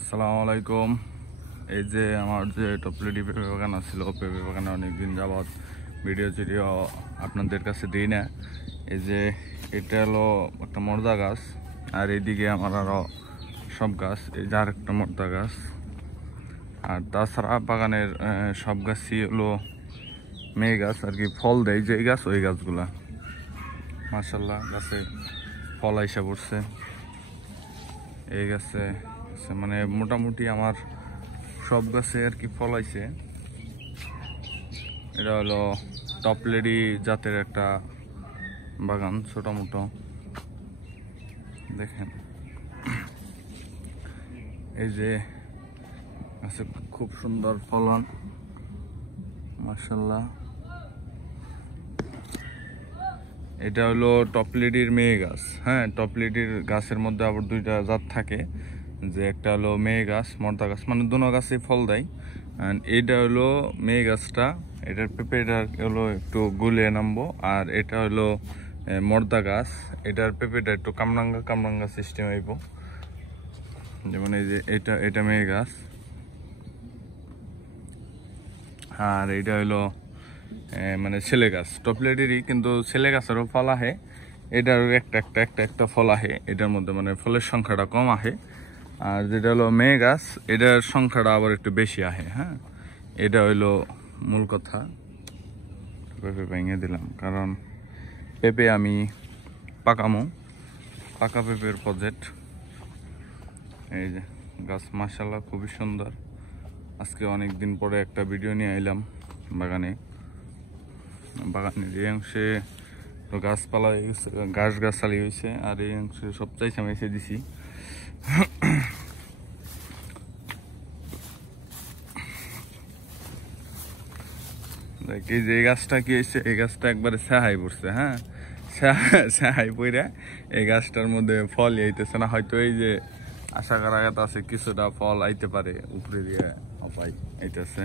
আসসালামু আলাইকুম। এই যে আমার যে টপলেটি পেঁপে বাগান ছিল, পেঁপে বাগানে অনেকদিন যাবৎ ভিডিও আপনাদের কাছে দিই না। এই যে এটা হলো একটা মর্দা গাছ, আর এইদিকে আমার আরও সব গাছ, এই যে আরেকটা মর্দা গাছ। আর তাছাড়া বাগানের সব গাছই হলো মেয়ে গাছ আর কি, ফল দেয় যে গাছ, ওই গাছগুলা মাশাআল্লাহ গাছে ফল আইসা পড়ছে। এই গাছে মানে মোটামুটি আমার সব গাছে আর কি ফল আইছে। এটা হলো টপলেডি জাতের একটা বাগান, ছোট মোটো দেখেন। এই যে গাছে খুব সুন্দর ফলন মাশাআল্লাহ। এটা হলো টপলেডির মেয়ে গাছ। হ্যাঁ, টপলেডির গাছের মধ্যে আবার দুইটা জাত থাকে, যে একটা হলো মেয়ে গাছ, মর্দা গাছ, মানে দুনো গাছে ফল দেয়। এইটা হলো মেয়ে গাছটা, এটার পেঁপেটা হলো একটু গুলিয়ে নামবো। আর এটা হলো মর্দা গাছ, এটার পেঁপেটা একটু কামরাঙ্গা সিস্টেম আইব। যেমন এই যে এটা মেয়ে গাছ, আর এইটা হলো মানে ছেলে গাছ টপলেটেরই, কিন্তু ছেলে গাছেরও ফল আহে, এটারও একটা ফল আহে। এটার মধ্যে মানে ফলের সংখ্যাটা কম আহে। আর যেটা হলো মেয়ে গাছ, এটার সংখ্যাটা আবার একটু বেশি আহে। হ্যাঁ, এটা হইলো মূল কথা। পেঁপে ভেঙে দিলাম কারণ পেঁপে আমি পাকা পেঁপের প্রজেক্ট। এই যে গাছ মাশাআল্লাহ খুবই সুন্দর। আজকে অনেক দিন পরে একটা ভিডিও নিয়ে এলাম বাগানের এই অংশে গাছপালা হয়ে গেছে, গাছালি হয়েছে, আর এই অংশে সব চাইছে মেসে দিছি। এই যে এই গাছটা কি হয়েছে, এই গাছটা একবারে ছাহাই পড়ছে। হ্যাঁ, ছাহাই পড়ে এই গাছটার মধ্যে ফল আইতেছে না। হয়তো এই যে আশা করা আছে কিছুটা ফল আইতে পারে, উপরে দিয়ে অপাই আইতেছে।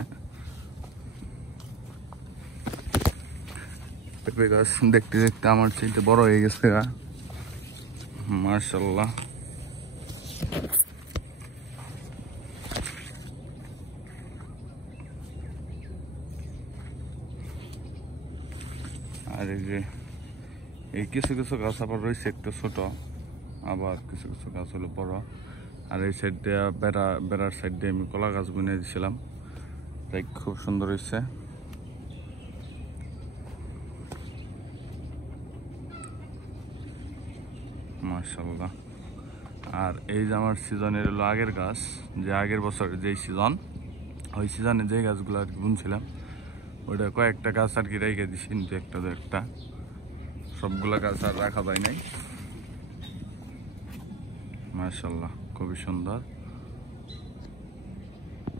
পেঁপে গাছ দেখতে দেখতে আমার চাইতে বড় হয়ে গেছে মাশাআল্লাহ। আর এই যে এই কিছু গাছ আবার রয়েছে একটু ছোট, আবার কিছু গাছ হলো বড়। আর এই সাইড দিয়ে বেড়ার সাইড দিয়ে আমি কলা গাছ বুনে দিয়েছিলাম, তাই খুব সুন্দর হয়েছে মাশাআল্লাহ। আর এই যে আমার সিজনের হলো আগের গাছ, যে আগের বছরের যেই সিজন, ওই সিজনে যে গাছগুলো আর কি বুনছিলাম, ওইটা কয়েকটা গাছ আর কি রেখে দিছি, কিন্তু একটা সবগুলা গাছ আর রাখা যায় নাই। মাশাআল্লাহ খুবই সুন্দর।